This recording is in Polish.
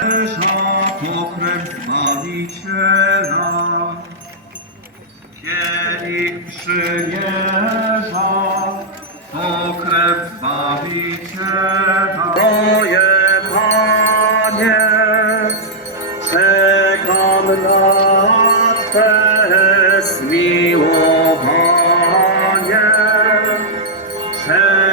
Krzyża pokręt Zbawiciela, kielich przymierza, pokręt Zbawiciela. Moje Panie, czekam na Twe zmiłowanie, czekam